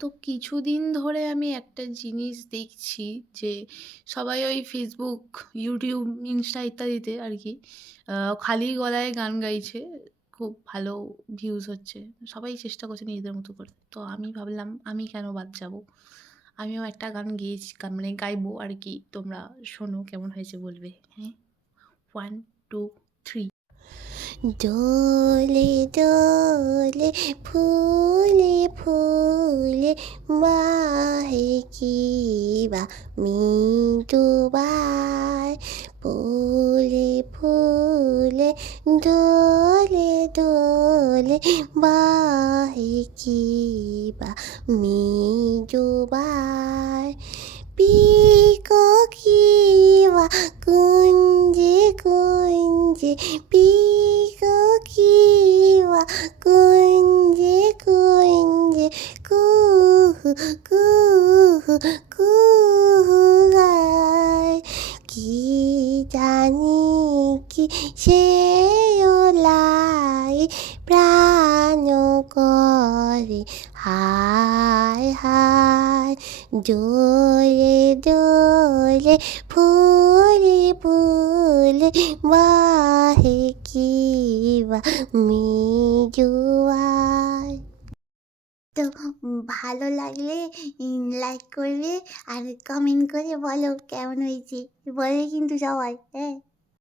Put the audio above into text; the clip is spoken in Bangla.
তো কিছুদিন ধরে আমি একটা জিনিস দেখছি যে সবাই ওই ফেসবুক, ইউটিউব, ইনস্টা ইত্যাদিতে আরকি আ খালি গলায় গান গাইছে। খুব ভালো ভিউজ হচ্ছে। সবাই চেষ্টা করছে নিজেদের মতো করে। তো আমি ভাবলাম আমি কেন বাদ যাবো? আমিও একটা গান গেয়েছি মানে গাইবো আরকি। তোমরা শোনো কেমন হয়েছে বলবে। হ্যাঁ? 1, 2, 3 ডোলে ডোলে ফুলে ফুলে বাহে কি বা মিঠু বাই ফুলে ফুলে ডোলে ডোলে বাহে কি বা মিঠু বাই পিককিবা কুঞ্জে কুঞ্জে পিককিবা কুঞ্জে কুঞ্জে কুহু কুহু কুহু গায় কি জানি কি সে ওলাই প্রাণ করে হায় হায় ডোলে ডোলে ফুলে ফুলে বাহে কি বা মিজুয়ার। তো ভালো লাগলে লাইক করবে আর কমেন্ট করে বলো কেমন হয়েছে, বলবে কিন্তু সবাই, হ্যাঁ।